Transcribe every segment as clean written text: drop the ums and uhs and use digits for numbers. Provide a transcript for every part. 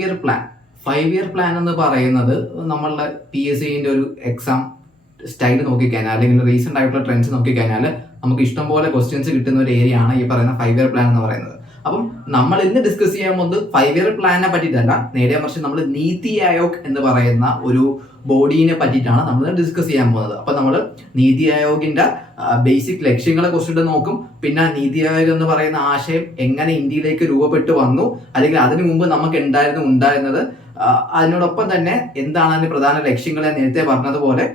Year plan 5 year plan എന്ന് പറയുന്നത് നമ്മളുടെ PSCന്റെ ഒരു എക്സാം സ്റ്റൈൽ നോക്കിക്കഴിഞ്ഞാൽ അല്ലെങ്കിൽ റീസെന്റ് ആയിട്ടുള്ള ട്രെൻഡ്സ് നോക്കിക്കഴിഞ്ഞാൽ നമുക്ക് ഇഷ്ടംപോലെ ക്വസ്റ്റ്യൻസ് കിട്ടുന്ന ഒരു ഏരിയ ആണ് ഈ പറയുന്ന 5 ഇയർ പ്ലാൻ എന്ന് പറയുന്നത്. അപ്പം നമ്മൾ ഇന്ന് ഡിസ്കസ് ചെയ്യാൻ പോകുന്നത് 5 ഇയർ പ്ലാനിനെ പറ്റിയിട്ടല്ല, നേരെ മറിച്ച് നമ്മൾ നീതി ആയോഗ് എന്ന് പറയുന്ന ഒരു ബോഡീനെ പറ്റിയിട്ടാണ് നമ്മൾ ഡിസ്കസ് ചെയ്യാൻ പോകുന്നത്. അപ്പൊ നമ്മൾ നീതി ആയോഗിന്റെ ബേസിക് ലക്ഷ്യങ്ങളെ കുറിച്ചിട്ട് നോക്കും. പിന്നെ നീതി ആയോഗ് എന്ന് പറയുന്ന ആശയം എങ്ങനെ ഇന്ത്യയിലേക്ക് രൂപപ്പെട്ടു വന്നു, അല്ലെങ്കിൽ അതിനു മുമ്പ് നമുക്ക് ഉണ്ടായിരുന്നത്, അതിനോടൊപ്പം തന്നെ എന്താണ് അതിന്റെ പ്രധാന ലക്ഷ്യങ്ങൾ നേരത്തെ പറഞ്ഞതുപോലെ,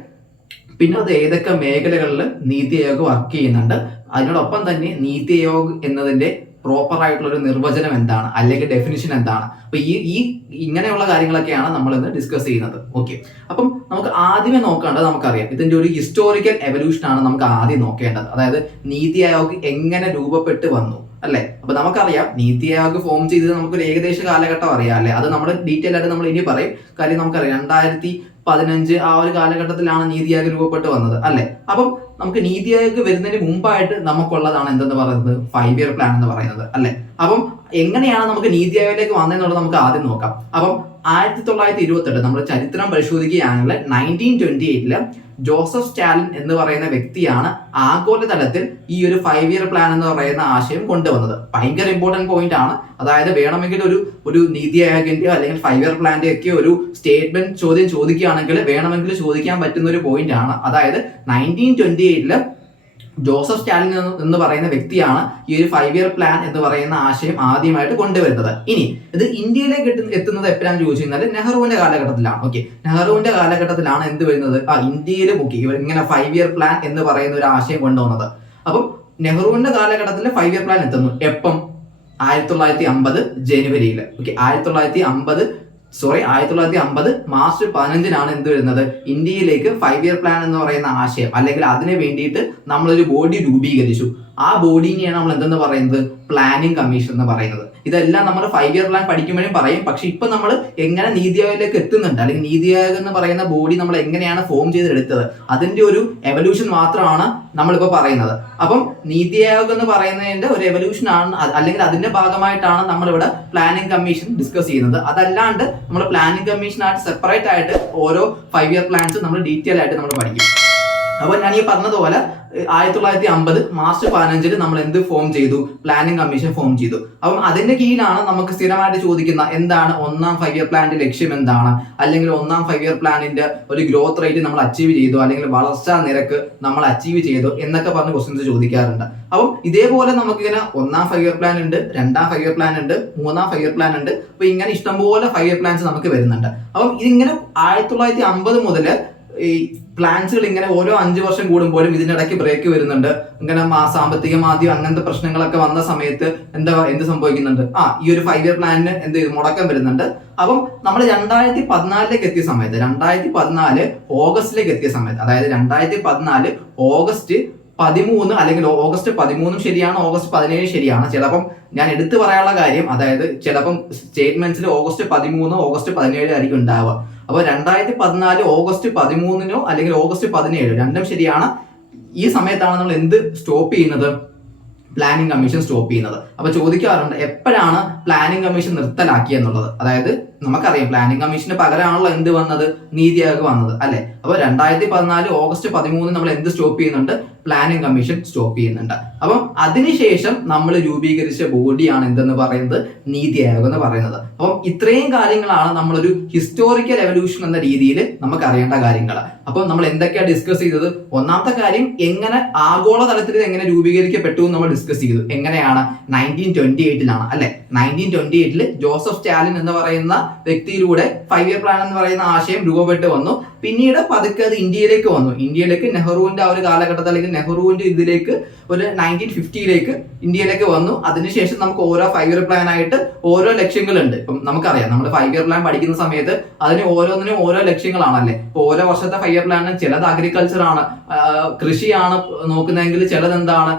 പിന്നെ അത് ഏതൊക്കെ മേഖലകളിൽ നീതി ആയോഗ് വർക്ക് ചെയ്യുന്നുണ്ട്, അതിനോടൊപ്പം തന്നെ നീതി ആയോഗ് എന്നതിന്റെ പ്രോപ്പർ ആയിട്ടുള്ള ഒരു നിർവചനം എന്താണ്, അല്ലെങ്കിൽ ഡെഫിനിഷൻ എന്താണ്. അപ്പൊ ഈ ഇങ്ങനെയുള്ള കാര്യങ്ങളൊക്കെയാണ് നമ്മൾ ഇന്ന് ഡിസ്കസ് ചെയ്യുന്നത്. ഓക്കെ, അപ്പം നമുക്ക് ആദ്യമേ നോക്കേണ്ടത്, നമുക്കറിയാം ഇതിന്റെ ഒരു ഹിസ്റ്റോറിക്കൽ എവല്യൂഷൻ ആണ് നമുക്ക് ആദ്യം നോക്കേണ്ടത്. അതായത് നീതി ആയോഗ് എങ്ങനെ രൂപപ്പെട്ട് വന്നു അല്ലെ. അപ്പൊ നമുക്കറിയാം നീതി ആയോഗ് ഫോം ചെയ്തത് നമുക്കൊരു ഏകദേശ കാലഘട്ടം അറിയാം അല്ലെ. അത് നമ്മൾ ഡീറ്റെയിൽ ആയിട്ട് നമ്മൾ ഇനി പറയും. കാര്യം നമുക്കറിയാം 2015 ആ ഒരു കാലഘട്ടത്തിലാണ് നീതി ആയോഗ് രൂപപ്പെട്ട് വന്നത് അല്ലെ. അപ്പം നമുക്ക് നീതി ആയോഗ് വരുന്നതിന് മുമ്പായിട്ട് നമുക്കുള്ളതാണ് എന്തെന്ന് പറയുന്നത് 5 ഇയർ പ്ലാൻ എന്ന് പറയുന്നത് അല്ലെ. അപ്പം എങ്ങനെയാണ് നമുക്ക് നീതി ആയോഗിലേക്ക് വന്നതെന്നുള്ളത് നമുക്ക് ആദ്യം നോക്കാം. അപ്പം 1928 നമ്മൾ ചരിത്രം പരിശോധിക്കുകയാണെങ്കിൽ 1928 ജോസഫ് സ്റ്റാലിൻ എന്ന് പറയുന്ന വ്യക്തിയാണ് ആഗോളതലത്തിൽ ഈ ഒരു 5 ഇയർ പ്ലാൻ എന്ന് പറയുന്ന ആശയം കൊണ്ടുവന്നത്. ഭയങ്കര ഇമ്പോർട്ടന്റ് പോയിന്റ് ആണ്. അതായത് വേണമെങ്കിൽ ഒരു നീതി ആയോഗിന്റെ അല്ലെങ്കിൽ 5 ഇയർ പ്ലാന്റെ ഒക്കെ ഒരു സ്റ്റേറ്റ്മെന്റ് ചോദ്യം ചോദിക്കുകയാണെങ്കിൽ വേണമെങ്കിൽ ചോദിക്കാൻ പറ്റുന്ന ഒരു പോയിന്റ് ആണ്. അതായത് 1928 ജോസഫ് സ്റ്റാലിൻ എന്ന് പറയുന്ന വ്യക്തിയാണ് ഈ ഒരു 5 ഇയർ പ്ലാൻ എന്ന് പറയുന്ന ആശയം ആദ്യമായിട്ട് കൊണ്ടുവരുന്നത്. ഇനി ഇത് ഇന്ത്യയിലേക്ക് എത്തുന്നത് എപ്പോഴാണെന്ന് ചോദിച്ചു കഴിഞ്ഞാൽ നെഹ്റുവിന്റെ കാലഘട്ടത്തിലാണ്. ഓക്കെ, നെഹ്റുവിന്റെ കാലഘട്ടത്തിലാണ് എന്ത് വരുന്നത്, ഇന്ത്യയിലും ഇങ്ങനെ 5 ഇയർ പ്ലാൻ എന്ന് പറയുന്ന ഒരു ആശയം കൊണ്ടുവന്നത്. അപ്പം നെഹ്റുവിന്റെ കാലഘട്ടത്തിൽ 5 ഇയർ പ്ലാൻ എത്തുന്നു എപ്പം, 1950 ജനുവരിയിൽ. ഓക്കെ, 1950 മാർച്ച് 15 എന്ത് വരുന്നത്, ഇന്ത്യയിലേക്ക് 5 ഇയർ പ്ലാൻ എന്ന് പറയുന്ന ആശയം, അല്ലെങ്കിൽ അതിന് വേണ്ടിയിട്ട് നമ്മളൊരു ബോഡി രൂപീകരിച്ചു. ആ ബോഡിനെയാണ് നമ്മൾ എന്തെന്ന് പറയുന്നത്, പ്ലാനിംഗ് കമ്മീഷൻ എന്ന് പറയുന്നത്. ഇതെല്ലാം നമ്മൾ 5 ഇയർ പ്ലാൻ പഠിക്കുമ്പോഴും പറയും. പക്ഷെ ഇപ്പൊ നമ്മൾ എങ്ങനെ നീതി ആയോഗിലേക്ക് എത്തുന്നുണ്ട്, അല്ലെങ്കിൽ നീതി ആയോഗ് എന്ന് പറയുന്ന ബോഡി നമ്മൾ എങ്ങനെയാണ് ഫോം ചെയ്തെടുത്തത്, അതിന്റെ ഒരു എവല്യൂഷൻ മാത്രമാണ് നമ്മളിപ്പോ പറയുന്നത്. അപ്പം നീതി ആയോഗ് എന്ന് പറയുന്നതിന്റെ ഒരു എവല്യൂഷൻ ആണ്, അല്ലെങ്കിൽ അതിന്റെ ഭാഗമായിട്ടാണ് നമ്മളിവിടെ പ്ലാനിംഗ് കമ്മീഷൻ ഡിസ്കസ് ചെയ്യുന്നത്. അതല്ലാണ്ട് നമ്മൾ പ്ലാനിംഗ് കമ്മീഷനായിട്ട് സെപ്പറേറ്റ് ആയിട്ട് ഓരോ 5 ഇയർ പ്ലാൻസ് നമ്മൾ ഡീറ്റെയിൽ ആയിട്ട് നമ്മൾ പഠിക്കും. അപ്പൊ ഞാൻ ഈ പറഞ്ഞതുപോലെ 1950 മാർച്ച് 15 നമ്മൾ എന്ത് ഫോം ചെയ്തു, പ്ലാനിംഗ് കമ്മീഷൻ ഫോം ചെയ്തു. അപ്പം അതിന്റെ കീഴിലാണ് നമുക്ക് സ്ഥിരമായിട്ട് ചോദിക്കുന്ന എന്താണ് ഒന്നാം 5 ഇയർ പ്ലാനിന്റെ ലക്ഷ്യം എന്താണ്, അല്ലെങ്കിൽ ഒന്നാം 5 ഇയർ പ്ലാനിന്റെ ഒരു ഗ്രോത്ത് റേറ്റ് നമ്മൾ അച്ചീവ് ചെയ്തു, അല്ലെങ്കിൽ വളർച്ചാ നിരക്ക് നമ്മൾ അച്ചീവ് ചെയ്തു എന്നൊക്കെ പറഞ്ഞ് ക്വസ്റ്റ്യൻസ് ചോദിക്കാറുണ്ട്. അപ്പം ഇതേപോലെ നമുക്കിങ്ങനെ ഒന്നാം 5 ഇയർ പ്ലാൻ ഉണ്ട്, രണ്ടാം 5 ഇയർ പ്ലാൻ ഉണ്ട്, മൂന്നാം 5 ഇയർ പ്ലാൻ ഉണ്ട്. അപ്പൊ ഇങ്ങനെ ഇഷ്ടംപോലെ 5 ഇയർ പ്ലാൻസ് നമുക്ക് വരുന്നുണ്ട്. അപ്പം ഇതിങ്ങനെ 1950 മുതൽ ഈ പ്ലാൻസുകൾ ഇങ്ങനെ ഓരോ 5 വർഷം കൂടുമ്പോഴും ഇതിനിടയ്ക്ക് ബ്രേക്ക് വരുന്നുണ്ട്. ഇങ്ങനെ സാമ്പത്തിക മാന്ദ്യം അങ്ങനത്തെ പ്രശ്നങ്ങളൊക്കെ വന്ന സമയത്ത് എന്ത് സംഭവിക്കുന്നുണ്ട്, ഈ ഒരു 5 ഇയർ പ്ലാനിന് എന്ത് ചെയ്തു, മുടക്കം വരുന്നുണ്ട്. അപ്പം നമ്മൾ 2014 എത്തിയ സമയത്ത്, 2014 ഓഗസ്റ്റിലേക്ക് എത്തിയ സമയത്ത്, അതായത് 2014 ഓഗസ്റ്റ് 13 അല്ലെങ്കിൽ ഓഗസ്റ്റ് 13 ശരിയാണ്, ഓഗസ്റ്റ് 17 ശരിയാണ്. ചിലപ്പം ഞാൻ എടുത്തു പറയാനുള്ള കാര്യം, അതായത് ചിലപ്പം സ്റ്റേറ്റ്മെന്റ്സിൽ ഓഗസ്റ്റ് 13 ഓഗസ്റ്റ് 17 ആയിരിക്കും ഉണ്ടാവുക. അപ്പൊ 2014 ഓഗസ്റ്റ് 13 അല്ലെങ്കിൽ ഓഗസ്റ്റ് 17 രണ്ടും ശരിയാണ്. ഈ സമയത്താണ് നമ്മൾ എന്ത് സ്റ്റോപ്പ് ചെയ്യുന്നത്, പ്ലാനിംഗ് കമ്മീഷൻ സ്റ്റോപ്പ് ചെയ്യുന്നത്. അപ്പൊ ചോദിക്കാറുണ്ട് എപ്പോഴാണ് പ്ലാനിംഗ് കമ്മീഷൻ നിർത്തലാക്കി എന്നുള്ളത്. അതായത് നമുക്കറിയാം പ്ലാനിംഗ് കമ്മീഷന് പകരമാണല്ലോ എന്ത് വന്നത്, നീതി ആയോഗ് വന്നത് അല്ലെ. അപ്പൊ 2014 ഓഗസ്റ്റ് 13 നമ്മൾ എന്ത് സ്റ്റോപ്പ് ചെയ്യുന്നുണ്ട്, പ്ലാനിംഗ് കമ്മീഷൻ സ്റ്റോപ്പ് ചെയ്യുന്നുണ്ട്. അപ്പം അതിനുശേഷം നമ്മൾ രൂപീകരിച്ച ബോഡിയാണ് എന്തെന്ന് പറയുന്നത്, നീതി ആയോഗ് എന്ന് പറയുന്നത്. അപ്പം ഇത്രയും കാര്യങ്ങളാണ് നമ്മളൊരു ഹിസ്റ്റോറിക്കൽ എവല്യൂഷൻ എന്ന രീതിയിൽ നമുക്ക് അറിയേണ്ട കാര്യങ്ങൾ. അപ്പം നമ്മൾ എന്തൊക്കെയാണ് ഡിസ്കസ് ചെയ്തത്, ഒന്നാമത്തെ കാര്യം എങ്ങനെ ആഗോളതലത്തിൽ ഇത് എങ്ങനെ രൂപീകരിക്കപ്പെട്ടു എന്ന് നമ്മൾ ഡിസ്കസ് ചെയ്തു. എങ്ങനെയാണ്, 1928 അല്ലെ. 1928 ജോസഫ് സ്റ്റാലിൻ എന്ന് പറയുന്ന വ്യക്തിയിലൂടെ 5 ഇയർ പ്ലാൻ എന്ന് പറയുന്ന ആശയം രൂപപ്പെട്ട് വന്നു. പിന്നീട് പതുക്കെ അത് ഇന്ത്യയിലേക്ക് വന്നു. ഇന്ത്യയിലേക്ക് നെഹ്റുവിന്റെ ആ ഒരു കാലഘട്ടത്തിൽ, അല്ലെങ്കിൽ നെഹ്റുവിന്റെ ഇതിലേക്ക് ഒരു 1950 ഇന്ത്യയിലേക്ക് വന്നു. അതിനുശേഷം നമുക്ക് ഓരോ 5 ഇയർ പ്ലാൻ ആയിട്ട് ഓരോ ലക്ഷ്യങ്ങളുണ്ട്. ഇപ്പം നമുക്കറിയാം നമ്മൾ 5 ഇയർ പ്ലാൻ പഠിക്കുന്ന സമയത്ത് അതിന് ഓരോന്നിനും ഓരോ ലക്ഷ്യങ്ങളാണല്ലേ. ഇപ്പൊ ഓരോ വർഷത്തെ 5 ഇയർ പ്ലാനിന് ചിലത് അഗ്രികൾച്ചർ ആണ്, കൃഷിയാണ് നോക്കുന്നതെങ്കിൽ ചിലത് എന്താണ്,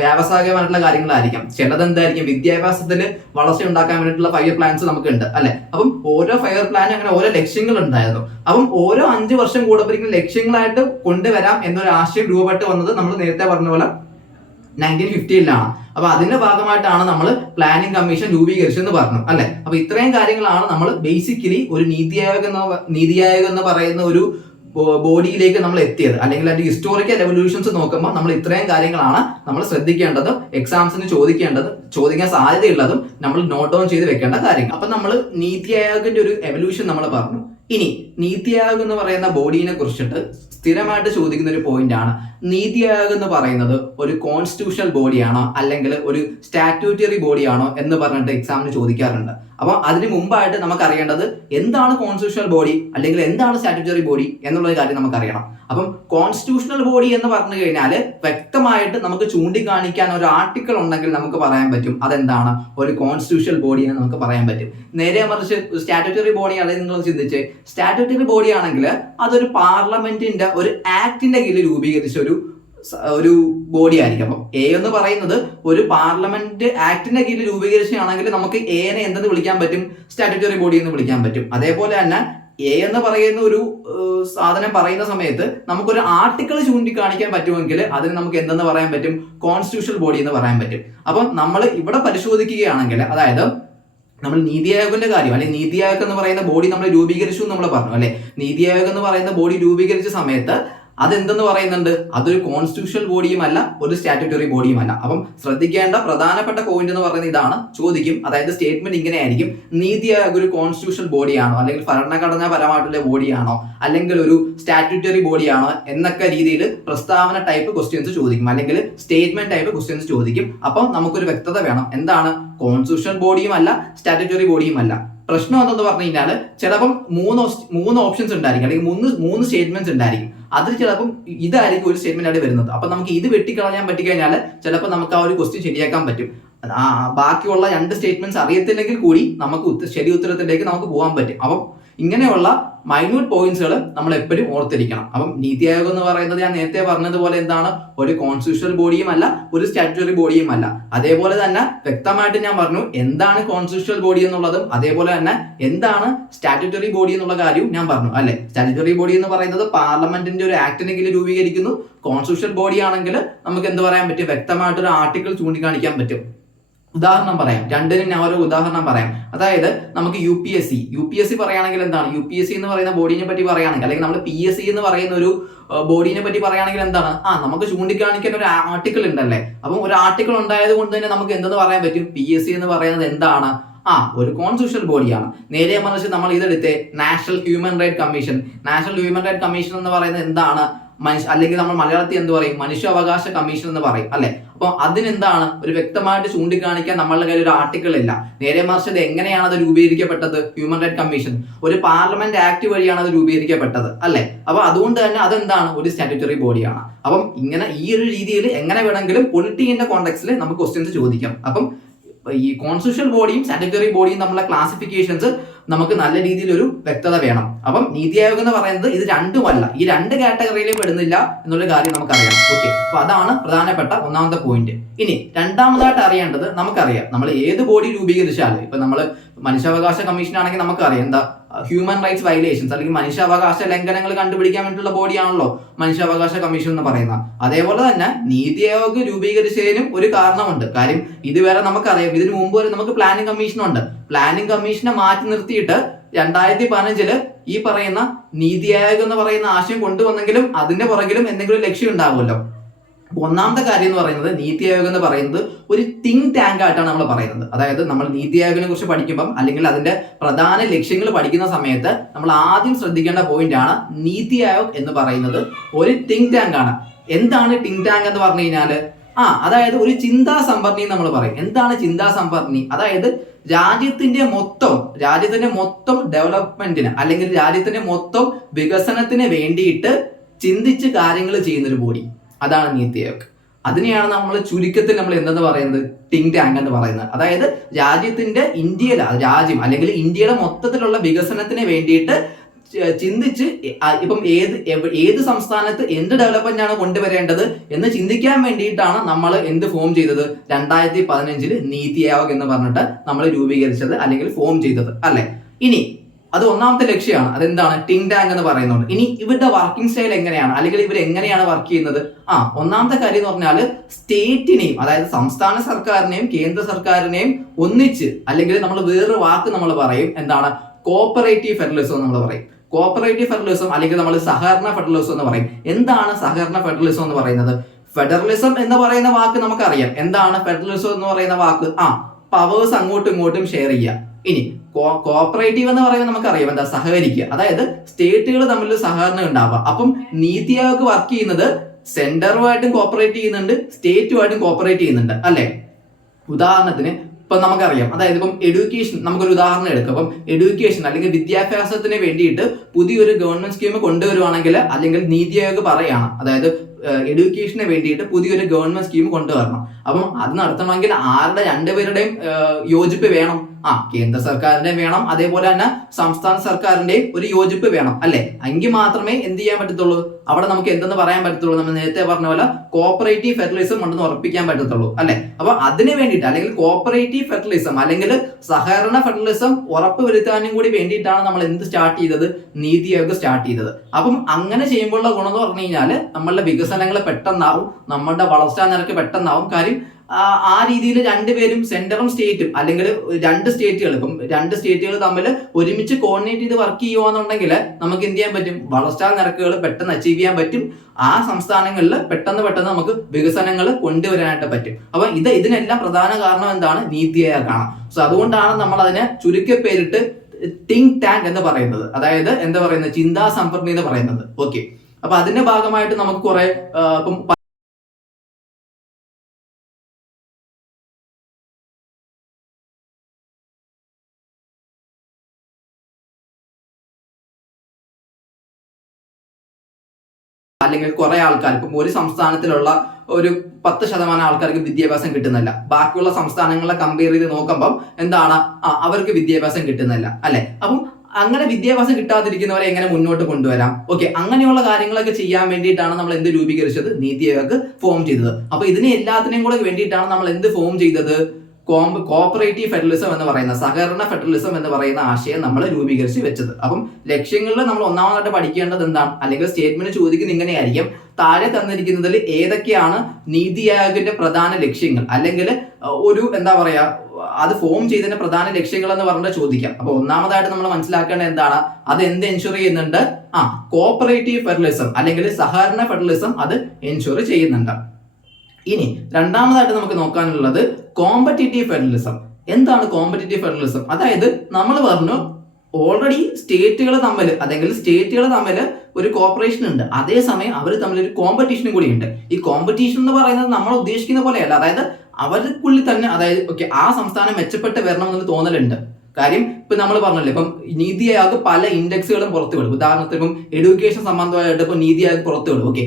വ്യാവസായികമായിട്ടുള്ള കാര്യങ്ങളായിരിക്കാം, ചിലത് എന്തായിരിക്കും, വിദ്യാഭ്യാസത്തിൽ വളർച്ച ഉണ്ടാക്കാൻ വേണ്ടിയിട്ടുള്ള 5 ഇയർ പ്ലാൻസ് നമുക്ക് ഉണ്ട് അല്ലെ. അപ്പം ഓരോ 5 ഇയർ പ്ലാനും അങ്ങനെ ഓരോ ലക്ഷ്യങ്ങൾ ഉണ്ടായിരുന്നു. അപ്പം ഓരോ 5 വർഷം കൂടുമ്പോഴേക്കും ലക്ഷ്യങ്ങളായിട്ട് കൊണ്ടുവരാം എന്നൊരു ആശയം രൂപപ്പെട്ട് വന്നത് നമ്മൾ നേരത്തെ പറഞ്ഞ പോലെ 1950-ലാണ്. അപ്പൊ അതിന്റെ ഭാഗമായിട്ടാണ് നമ്മൾ പ്ലാനിംഗ് കമ്മീഷൻ രൂപീകരിച്ചെന്ന് പറഞ്ഞു അല്ലെ. അപ്പൊ ഇത്രയും കാര്യങ്ങളാണ് നമ്മൾ ബേസിക്കലി ഒരു നീതി ആയോഗ് എന്ന് പറയുന്ന ഒരു ബോഡിയിലേക്ക് നമ്മൾ എത്തിയത്, അല്ലെങ്കിൽ അതിന്റെ ഹിസ്റ്റോറിക്കൽ എവല്യൂഷൻസ് നോക്കുമ്പോൾ നമ്മൾ ഇത്രയും കാര്യങ്ങളാണ് നമ്മൾ ശ്രദ്ധിക്കേണ്ടതും എക്സാംസിന് ചോദിക്കാൻ സാധ്യതയുള്ളതും നമ്മൾ നോട്ട് ഡൗൺ ചെയ്ത് വെക്കേണ്ട കാര്യങ്ങൾ. അപ്പൊ നമ്മൾ നീതി ആയോഗിന്റെ ഒരു എവല്യൂഷൻ നമ്മൾ പറഞ്ഞു. ഇനി നീതി ആയോഗ് എന്ന് പറയുന്ന ബോഡീനെ കുറിച്ചിട്ട് സ്ഥിരമായിട്ട് ചോദിക്കുന്ന ഒരു പോയിന്റ് ആണ്, നീതി ആയോഗ് എന്ന് പറയുന്നത് ഒരു കോൺസ്റ്റിറ്റ്യൂഷണൽ ബോഡിയാണോ അല്ലെങ്കിൽ ഒരു സ്റ്റാറ്റ്യൂട്ടറി ബോഡിയാണോ എന്ന് പറഞ്ഞിട്ട് എക്സാമിന് ചോദിക്കാറുണ്ട്. അപ്പൊ അതിന് മുമ്പായിട്ട് നമുക്ക് അറിയേണ്ടത് എന്താണ് കോൺസ്റ്റിറ്റ്യൂഷണൽ ബോഡി അല്ലെങ്കിൽ എന്താണ് സ്റ്റാറ്റ്യൂട്ടറി ബോഡി എന്നുള്ള കാര്യം നമുക്കറിയണം. അപ്പം കോൺസ്റ്റിറ്റ്യൂഷണൽ ബോഡി എന്ന് പറഞ്ഞു കഴിഞ്ഞാൽ വ്യക്തമായിട്ട് നമുക്ക് ചൂണ്ടിക്കാണിക്കാൻ ഒരു ആർട്ടിക്കിൾ ഉണ്ടെങ്കിൽ നമുക്ക് പറയാൻ പറ്റും അതെന്താണ് ഒരു കോൺസ്റ്റിറ്റ്യൂഷണൽ ബോഡി എന്ന് നമുക്ക് പറയാൻ പറ്റും. നേരെ മറിച്ച് സ്റ്റാറ്റ്യൂട്ടറി ബോഡി ആണെങ്കിൽ നിങ്ങൾ ചിന്തിച്ച്, സ്റ്റാറ്റ്യൂട്ടറി ബോഡി ആണെങ്കിൽ അതൊരു പാർലമെന്റിന്റെ ഒരു ആക്ടിന്റെ കീഴിൽ രൂപീകരിച്ച ഒരു ബോഡി ആയിരിക്കും. അപ്പം എ എന്ന് പറയുന്നത് ഒരു പാർലമെന്റ് ആക്ടിന്റെ കീഴിൽ രൂപീകരിച്ചാണെങ്കിൽ നമുക്ക് എനെ എന്തെന്ന് വിളിക്കാൻ പറ്റും, സ്റ്റാറ്റ്യൂട്ടറി ബോഡി എന്ന് വിളിക്കാൻ പറ്റും. അതേപോലെ തന്നെ എ എന്ന് പറയുന്ന ഒരു സാധനം പറയുന്ന സമയത്ത് നമുക്കൊരു ആർട്ടിക്കിൾ ചൂണ്ടിക്കാണിക്കാൻ പറ്റുമെങ്കിൽ അതിന് നമുക്ക് എന്തെന്ന് പറയാൻ പറ്റും, കോൺസ്റ്റിറ്റ്യൂഷണൽ ബോഡി എന്ന് പറയാൻ പറ്റും. അപ്പം നമ്മൾ ഇവിടെ പരിശോധിക്കുകയാണെങ്കിൽ, അതായത് നമ്മൾ നീതി ആയോഗിന്റെ കാര്യം അല്ലെങ്കിൽ നീതി ആയോഗ് എന്ന് പറയുന്ന ബോഡി നമ്മൾ രൂപീകരിച്ചു എന്ന് നമ്മൾ പറഞ്ഞു അല്ലെ. നീതി ആയോഗ് എന്ന് പറയുന്ന ബോഡി രൂപീകരിച്ച സമയത്ത് അതെന്തെന്ന് പറയുന്നുണ്ട്, അതൊരു കോൺസ്റ്റിറ്റ്യൂഷണൽ ബോഡിയും അല്ല, ഒരു സ്റ്റാറ്റ്യൂട്ടറി ബോഡിയും അല്ല. അപ്പം ശ്രദ്ധിക്കേണ്ട പ്രധാനപ്പെട്ട പോയിന്റ് എന്ന് പറയുന്നത് ഇതാണ്, ചോദിക്കും. അതായത് സ്റ്റേറ്റ്മെന്റ് ഇങ്ങനെ ആയിരിക്കും, നീതി ആയോഗ് ഒരു കോൺസ്റ്റിറ്റ്യൂഷണൽ ബോഡിയാണോ അല്ലെങ്കിൽ ഭരണഘടനാപരമായിട്ടുള്ള ബോഡിയാണോ അല്ലെങ്കിൽ ഒരു സ്റ്റാറ്റ്യൂട്ടറി ബോഡിയാണോ എന്നൊക്കെ രീതിയിൽ പ്രസ്താവന ടൈപ്പ് ക്വസ്റ്റ്യൻസ് ചോദിക്കും, അല്ലെങ്കിൽ സ്റ്റേറ്റ്മെന്റ് ടൈപ്പ് ക്വസ്റ്റ്യൻസ് ചോദിക്കും. അപ്പം നമുക്കൊരു വ്യക്തത വേണം, എന്താണ് കോൺസ്റ്റിറ്റ്യൂഷണൽ ബോഡിയും അല്ല സ്റ്റാറ്റ്യൂട്ടറി ബോഡിയും അല്ല. പ്രശ്നം എന്തെന്ന് പറഞ്ഞു കഴിഞ്ഞാൽ ചിലപ്പം മൂന്ന് ഓപ്ഷൻസ് ഉണ്ടായിരിക്കും, അല്ലെങ്കിൽ മൂന്ന് സ്റ്റേറ്റ്മെന്റ്സ് ഉണ്ടായിരിക്കും. അതിൽ ചിലപ്പം ഇതായിരിക്കും ഒരു സ്റ്റേറ്റ്മെന്റ് ആയിട്ട് വരുന്നത്. അപ്പൊ നമുക്ക് ഇത് വെട്ടിക്കളയാൻ പറ്റിക്കഴിഞ്ഞാൽ ചിലപ്പോൾ നമുക്ക് ആ ഒരു ക്വസ്റ്റ്യൻ ശരിയാക്കാൻ പറ്റും. ബാക്കിയുള്ള 2 സ്റ്റേറ്റ്മെന്റ്സ് അറിയത്തില്ലെങ്കിൽ കൂടി നമുക്ക് ശരി ഉത്തരത്തിലേക്ക് നമുക്ക് പോകാൻ പറ്റും. അപ്പം ഇങ്ങനെയുള്ള മൈന്യൂട്ട് പോയിന്റ്സുകൾ നമ്മൾ എപ്പോഴും ഓർത്തിരിക്കണം. അപ്പം നീതി ആയോഗ് എന്ന് പറയുന്നത് ഞാൻ നേരത്തെ പറഞ്ഞതുപോലെ എന്താണ്, ഒരു കോൺസ്റ്റിറ്റ്യൂഷണൽ ബോഡിയും അല്ല, ഒരു സ്റ്റാറ്റ്യൂട്ടറി ബോഡിയും അല്ല. അതേപോലെ തന്നെ വ്യക്തമായിട്ട് ഞാൻ പറഞ്ഞു എന്താണ് കോൺസ്റ്റിറ്റ്യൂഷണൽ ബോഡി എന്നുള്ളതും അതേപോലെ തന്നെ എന്താണ് സ്റ്റാറ്റ്യൂട്ടറി ബോഡി എന്നുള്ള കാര്യവും ഞാൻ പറഞ്ഞു അല്ലെ. സ്റ്റാറ്റ്യൂട്ടറി ബോഡി എന്ന് പറയുന്നത് പാർലമെന്റിന്റെ ഒരു ആക്ടിന് കീഴിൽ രൂപീകരിക്കുന്നു. കോൺസ്റ്റിറ്റ്യൂഷണൽ ബോഡി ആണെങ്കിൽ നമുക്ക് എന്ത് പറയാൻ പറ്റും, വ്യക്തമായിട്ടൊരു ആർട്ടിക്കിൾ ചൂണ്ടിക്കാണിക്കാൻ പറ്റും. ഉദാഹരണം പറയാം, രണ്ടിനും ഞാൻ ഒരു ഉദാഹരണം പറയാം. അതായത് നമുക്ക് യു പി എസ് സി പറയുകയാണെങ്കിൽ എന്താണ്, യു പി എസ് സി എന്ന് പറയുന്ന ബോഡിനെ പറ്റി പറയുകയാണെങ്കിൽ, അല്ലെങ്കിൽ നമ്മൾ PSC എന്ന് പറയുന്ന ഒരു ബോഡിനെ പറ്റി പറയുകയാണെങ്കിൽ എന്താണ്, നമുക്ക് ചൂണ്ടിക്കാണിക്കാൻ ഒരു ആർട്ടിക്കിൾ ഉണ്ടല്ലേ. അപ്പം ഒരു ആർട്ടിക്കിൾ ഉണ്ടായത് കൊണ്ട് തന്നെ നമുക്ക് എന്തെന്ന് പറയാൻ പറ്റും, PSC എന്ന് പറയുന്നത് എന്താണ്, ഒരു കോൺസ്റ്റിറ്റ്യൂഷണൽ ബോഡിയാണ്. നേരെ മറിച്ച് നമ്മൾ ഇതെടുത്ത് നാഷണൽ ഹ്യൂമൻ റൈറ്റ് കമ്മീഷൻ എന്ന് പറയുന്നത് എന്താണ്, അല്ലെങ്കിൽ നമ്മൾ മലയാളത്തിൽ എന്ത് പറയും, മനുഷ്യാവകാശ കമ്മീഷൻ എന്ന് പറയും അല്ലെ. അപ്പൊ അതിനെന്താണ്, ഒരു വ്യക്തമായിട്ട് ചൂണ്ടിക്കാണിക്കാൻ നമ്മളുടെ കയ്യിൽ ഒരു ആർട്ടിക്കിൾ ഇല്ല. നേരെ മറിച്ച് അത് എങ്ങനെയാണ് അത് രൂപീകരിക്കപ്പെട്ടത്, ഹ്യൂമൻ റൈറ്റ് കമ്മീഷൻ ഒരു പാർലമെന്റ് ആക്ട് വഴിയാണ് അത് രൂപീകരിക്കപ്പെട്ടത് അല്ലെ. അപ്പൊ അതുകൊണ്ട് തന്നെ അതെന്താണ്, ഒരു സ്റ്റാറ്റ്യൂട്ടറി ബോഡിയാണ്. അപ്പം ഇങ്ങനെ ഈ ഒരു രീതിയിൽ എങ്ങനെ വേണമെങ്കിലും പൊളിറ്റിക്കിന്റെ കോണ്ടെക്സ്റ്റിൽ നമുക്ക് ക്വസ്റ്റ്യൻസ് ചോദിക്കാം. അപ്പം ഈ കോൺസ്റ്റിറ്റ്യൂഷണൽ ബോഡിയും സ്റ്റാറ്റ്യൂട്ടറി ബോഡിയും തമ്മിലുള്ള ക്ലാസിഫിക്കേഷൻസ് നമുക്ക് നല്ല രീതിയിൽ ഒരു വ്യക്തത വേണം. അപ്പം നീതി ആയോഗ് എന്ന് പറയുന്നത് ഇത് രണ്ടുമല്ല, ഈ 2 കാറ്റഗറിയിലും പെടുന്നില്ല എന്നുള്ള കാര്യം നമുക്കറിയാം. ഓക്കെ, അപ്പൊ അതാണ് പ്രധാനപ്പെട്ട ഒന്നാമത്തെ പോയിന്റ്. ഇനി രണ്ടാമതായിട്ട് അറിയേണ്ടത്, നമുക്കറിയാം നമ്മൾ ഏത് ബോഡി രൂപീകരിച്ചാലും, ഇപ്പൊ നമ്മൾ മനുഷ്യാവകാശ കമ്മീഷൻ ആണെങ്കിൽ നമുക്കറിയാം എന്താ, ഹ്യൂമൻ റൈറ്റ്സ് വയലേഷൻസ് അല്ലെങ്കിൽ മനുഷ്യാവകാശ ലംഘനങ്ങൾ കണ്ടുപിടിക്കാൻ വേണ്ടിയിട്ടുള്ള ബോഡിയാണല്ലോ മനുഷ്യാവകാശ കമ്മീഷൻ എന്ന് പറയുന്നത്. അതേപോലെ തന്നെ നീതി ആയോഗ് രൂപീകരിച്ചതിനും ഒരു കാരണമുണ്ട്. കാര്യം ഇതുവരെ നമുക്കറിയാം, ഇതിനു മുമ്പ് വരെ നമുക്ക് പ്ലാനിംഗ് കമ്മീഷൻ ഉണ്ട്. പ്ലാനിംഗ് കമ്മീഷനെ മാറ്റി നിർത്തിയിട്ട് 2015 ഈ പറയുന്ന നീതി ആയോഗ് എന്ന് പറയുന്ന ആശയം കൊണ്ടുവന്നെങ്കിലും അതിന്റെ പുറകിലും എന്തെങ്കിലും ലക്ഷ്യം ഉണ്ടാവുമല്ലോ. ഒന്നാമത്തെ കാര്യം എന്ന് പറയുന്നത്, നീതി ആയോഗ് എന്ന് പറയുന്നത് ഒരു തിങ്ക് ടാങ്ക് ആയിട്ടാണ് നമ്മൾ പറയുന്നത്. അതായത് നമ്മൾ നീതി ആയോഗിനെ കുറിച്ച് പഠിക്കുമ്പം അല്ലെങ്കിൽ അതിന്റെ പ്രധാന ലക്ഷ്യങ്ങൾ പഠിക്കുന്ന സമയത്ത് നമ്മൾ ആദ്യം ശ്രദ്ധിക്കേണ്ട പോയിന്റ് ആണ്, നീതി ആയോഗ് എന്ന് പറയുന്നത് ഒരു തിങ്ക് ടാങ്ക് ആണ്. എന്താണ് തിങ്ക് ടാങ്ക് എന്ന് പറഞ്ഞു കഴിഞ്ഞാല്, അതായത് ഒരു ചിന്താ സംഭരണി നമ്മൾ പറയും. എന്താണ് ചിന്താ സംഭരണി? അതായത് രാജ്യത്തിന്റെ മൊത്തം ഡെവലപ്മെന്റിന് അല്ലെങ്കിൽ രാജ്യത്തിന്റെ മൊത്തം വികസനത്തിന് വേണ്ടിയിട്ട് ചിന്തിച്ച് കാര്യങ്ങൾ ചെയ്യുന്ന ഒരു ബോഡി, അതാണ് നീതി ആയോഗ്. അതിനെയാണ് നമ്മൾ ചുരുക്കത്തിൽ നമ്മൾ എന്തെന്ന് പറയുന്നത്, തിങ്ക് ടാങ്ക് എന്ന് പറയുന്നത്. അതായത് രാജ്യം അല്ലെങ്കിൽ ഇന്ത്യയുടെ മൊത്തത്തിലുള്ള വികസനത്തിന് വേണ്ടിയിട്ട് ചിന്തിച്ച് ഇപ്പം ഏത് സംസ്ഥാനത്ത് എന്ത് ഡെവലപ്മെന്റ് ആണ് കൊണ്ടുവരേണ്ടത് എന്ന് ചിന്തിക്കാൻ വേണ്ടിയിട്ടാണ് നമ്മൾ എന്ത് ഫോം ചെയ്തത്, 2015 നീതി ആയോഗ് എന്ന് പറഞ്ഞിട്ട് നമ്മൾ രൂപീകരിച്ചത് അല്ലെങ്കിൽ ഫോം ചെയ്തത് അല്ലെ. ഇനി അത് ഒന്നാമത്തെ ലക്ഷ്യമാണ്. അതെന്താണ്? തിങ്ക് ടാങ്ക് എന്ന് പറയുന്നത്. ഇനി ഇവരുടെ വർക്കിംഗ് സ്റ്റൈൽ എങ്ങനെയാണ്, അല്ലെങ്കിൽ ഇവർ എങ്ങനെയാണ് വർക്ക് ചെയ്യുന്നത്? ഒന്നാമത്തെ കാര്യം എന്ന് പറഞ്ഞാൽ സ്റ്റേറ്റിനെയും, അതായത് സംസ്ഥാന സർക്കാരിനെയും കേന്ദ്ര സർക്കാരിനെയും ഒന്നിച്ച്, അല്ലെങ്കിൽ നമ്മൾ വേറൊരു വാക്ക് നമ്മൾ പറയും, എന്താണ്? കോപ്പറേറ്റീവ് ഫെഡറലിസം നമ്മൾ പറയും. കോപ്പറേറ്റീവ് ഫെഡറലിസം അല്ലെങ്കിൽ നമ്മൾ സഹകരണ ഫെഡറലിസം എന്ന് പറയും. എന്താണ് സഹകരണ ഫെഡറലിസം എന്ന് പറയുന്നത്? ഫെഡറലിസം എന്ന് പറയുന്ന വാക്ക് നമുക്കറിയാം. എന്താണ് ഫെഡറലിസം എന്ന് പറയുന്ന വാക്ക്? പവേഴ്സ് അങ്ങോട്ടും ഇങ്ങോട്ടും ഷെയർ ചെയ്യുക. ഇനി കോപ്പറേറ്റീവ് എന്ന് പറയുന്നത് നമുക്കറിയാം, എന്താ? സഹകരിക്കുക. അതായത് സ്റ്റേറ്റുകൾ തമ്മിൽ സഹകരണം ഉണ്ടാവുക. അപ്പം നീതി ആയോഗ് വർക്ക് ചെയ്യുന്നത് സെന്ററുമായിട്ടും കോപ്പറേറ്റ് ചെയ്യുന്നുണ്ട്, സ്റ്റേറ്റുമായിട്ടും കോപ്പറേറ്റ് ചെയ്യുന്നുണ്ട്, അല്ലെ? ഉദാഹരണത്തിന് ഇപ്പൊ നമുക്കറിയാം, അതായത് ഇപ്പം എഡ്യൂക്കേഷൻ, നമുക്കൊരു ഉദാഹരണം എടുക്കാം. അപ്പം എഡ്യൂക്കേഷൻ അല്ലെങ്കിൽ വിദ്യാഭ്യാസത്തിന് വേണ്ടിയിട്ട് പുതിയൊരു ഗവൺമെന്റ് സ്കീം കൊണ്ടുവരുവാണെങ്കിൽ, അല്ലെങ്കിൽ നീതി ആയോഗ് പറയാണ്, അതായത് എഡ്യൂക്കേഷന് വേണ്ടിയിട്ട് പുതിയൊരു ഗവൺമെന്റ് സ്കീം കൊണ്ടുവരണം. അപ്പം അത് നടത്തണമെങ്കിൽ ആരുടെ? രണ്ടുപേരുടെയും യോജിപ്പ് വേണം. കേന്ദ്ര സർക്കാരിന്റെ വേണം, അതേപോലെ തന്നെ സംസ്ഥാന സർക്കാരിന്റെയും ഒരു യോജിപ്പ് വേണം, അല്ലെ? എങ്കിൽ മാത്രമേ എന്ത് ചെയ്യാൻ പറ്റത്തുള്ളൂ? അവിടെ നമുക്ക് എന്തെന്ന് പറയാൻ പറ്റത്തുള്ളൂ? നമ്മൾ നേരത്തെ പറഞ്ഞ പോലെ കോപ്പറേറ്റീവ് ഫെഡറലിസം ഉണ്ടെന്ന് ഉറപ്പിക്കാൻ പറ്റത്തുള്ളൂ, അല്ലെ? അപ്പൊ അതിന് വേണ്ടിയിട്ട്, അല്ലെങ്കിൽ കോപ്പറേറ്റീവ് ഫെഡറലിസം അല്ലെങ്കിൽ സഹകരണ ഫെഡറലിസം ഉറപ്പ് വരുത്താനും കൂടി വേണ്ടിയിട്ടാണ് നമ്മൾ എന്ത് സ്റ്റാർട്ട് ചെയ്തത്? നീതി ആയോഗ് സ്റ്റാർട്ട് ചെയ്തത്. അപ്പം അങ്ങനെ ചെയ്യുമ്പോഴുള്ള ഗുണം എന്ന് പറഞ്ഞു കഴിഞ്ഞാൽ നമ്മളുടെ വികസനങ്ങൾ പെട്ടെന്നാവും, നമ്മളുടെ വളർച്ചാ നിരക്ക് പെട്ടെന്നാവും. കാര്യം ആ രീതിയിൽ രണ്ടുപേരും, സെന്ററും സ്റ്റേറ്റും, അല്ലെങ്കിൽ രണ്ട് സ്റ്റേറ്റുകൾ, ഇപ്പം രണ്ട് സ്റ്റേറ്റുകൾ തമ്മിൽ ഒരുമിച്ച് കോർഡിനേറ്റ് ചെയ്ത് വർക്ക് ചെയ്യുകയാണെന്നുണ്ടെങ്കിൽ നമുക്ക് എന്ത് ചെയ്യാൻ പറ്റും? വളർച്ചാ നിരക്കുകൾ പെട്ടെന്ന് അച്ചീവ് ചെയ്യാൻ പറ്റും. ആ സംസ്ഥാനങ്ങളിൽ പെട്ടെന്ന് നമുക്ക് വികസനങ്ങൾ കൊണ്ടുവരാനായിട്ട് പറ്റും. അപ്പൊ ഇതിനെല്ലാം പ്രധാന കാരണം എന്താണ്? നീതി ആയോഗാണ്. സോ അതുകൊണ്ടാണ് നമ്മൾ അതിനെ ചുരുക്കപ്പേരിട്ട് തിങ്ക് ടാങ്ക് എന്ന് പറയുന്നത്, അതായത് എന്താ പറയുന്നത്? ചിന്താ സംഭരണി എന്ന് പറയുന്നത്. ഓക്കെ, അപ്പൊ അതിന്റെ ഭാഗമായിട്ട് നമുക്ക് കുറെ ഇപ്പം അല്ലെങ്കിൽ കുറെ ആൾക്കാർ, ഇപ്പം ഒരു സംസ്ഥാനത്തിലുള്ള ഒരു 10% ആൾക്കാർക്ക് വിദ്യാഭ്യാസം കിട്ടുന്നില്ല. ബാക്കിയുള്ള സംസ്ഥാനങ്ങളെ കമ്പയർ ചെയ്ത് നോക്കുമ്പം എന്താണ്? അവർക്ക് വിദ്യാഭ്യാസം കിട്ടുന്നില്ല, അല്ലെ? അപ്പം അങ്ങനെ വിദ്യാഭ്യാസം കിട്ടാതിരിക്കുന്നവരെ എങ്ങനെ മുന്നോട്ട് കൊണ്ടുവരാം? ഓക്കെ, അങ്ങനെയുള്ള കാര്യങ്ങളൊക്കെ ചെയ്യാൻ വേണ്ടിയിട്ടാണ് നമ്മൾ എന്ത് രൂപീകരിച്ചത്? നീതി ആയോഗ് ഫോം ചെയ്തത്. അപ്പൊ ഇതിനെ എല്ലാത്തിനെയും കൂടെ വേണ്ടിയിട്ടാണ് നമ്മൾ എന്ത് ഫോം ചെയ്തത്? കോപ്പറേറ്റീവ് ഫെഡറലിസം എന്ന് പറയുന്ന, സഹകരണ ഫെഡറലിസം എന്ന് പറയുന്ന ആശയം നമ്മൾ രൂപീകരിച്ച് വെച്ചത്. അപ്പം ലക്ഷ്യങ്ങളിൽ നമ്മൾ ഒന്നാമതായിട്ട് പഠിക്കേണ്ടത് എന്താണ്? അല്ലെങ്കിൽ സ്റ്റേറ്റ്മെന്റ് ചോദിക്കുന്നത് ഇങ്ങനെയായിരിക്കും: താഴെ തന്നിരിക്കുന്നതിൽ ഏതൊക്കെയാണ് നീതി ആയോഗിന്റെ പ്രധാന ലക്ഷ്യങ്ങൾ, അല്ലെങ്കിൽ ഒരു എന്താ പറയാ, അത് ഫോം ചെയ്തതിന്റെ പ്രധാന ലക്ഷ്യങ്ങൾ എന്ന് പറഞ്ഞിട്ട് ചോദിക്കാം. അപ്പൊ ഒന്നാമതായിട്ട് നമ്മൾ മനസ്സിലാക്കേണ്ടത് എന്താണ്? അത് എന്ത് എൻഷുർ ചെയ്യുന്നുണ്ട്? കോപ്പറേറ്റീവ് ഫെഡറലിസം അല്ലെങ്കിൽ സഹകരണ ഫെഡറലിസം അത് എൻഷുർ ചെയ്യുന്നുണ്ട്. ഇനി രണ്ടാമതായിട്ട് നമുക്ക് നോക്കാനുള്ളത് കോമ്പറ്റീറ്റീവ് ഫെഡറലിസം. എന്താണ് കോമ്പറ്റീറ്റീവ് ഫെഡറലിസം? അതായത് നമ്മൾ പറഞ്ഞു ഓൾറെഡി സ്റ്റേറ്റുകൾ തമ്മിൽ, അല്ലെങ്കിൽ സ്റ്റേറ്റുകൾ തമ്മിൽ ഒരു കോപ്പറേഷൻ ഉണ്ട്, അതേസമയം അവർ തമ്മിൽ ഒരു കോമ്പറ്റീഷനും കൂടി ഉണ്ട്. ഈ കോമ്പറ്റീഷൻ എന്ന് പറയുന്നത് നമ്മൾ ഉദ്ദേശിക്കുന്ന പോലെയല്ല. അതായത് അവർക്കുള്ളിൽ തന്നെ, അതായത് ആ സംസ്ഥാനം മെച്ചപ്പെട്ട് വരണം എന്ന് തോന്നലുണ്ട്. കാര്യം ഇപ്പൊ നമ്മൾ പറഞ്ഞല്ലോ, ഇപ്പം നീതി ആയോഗ് പല ഇൻഡെക്സുകളും പുറത്തുവിടും. ഉദാഹരണത്തിന് ഇപ്പം എഡ്യൂക്കേഷൻ സംബന്ധമായിട്ട് ഇപ്പൊ നീതി ആയോഗ് പുറത്തുവിടും. ഓക്കെ,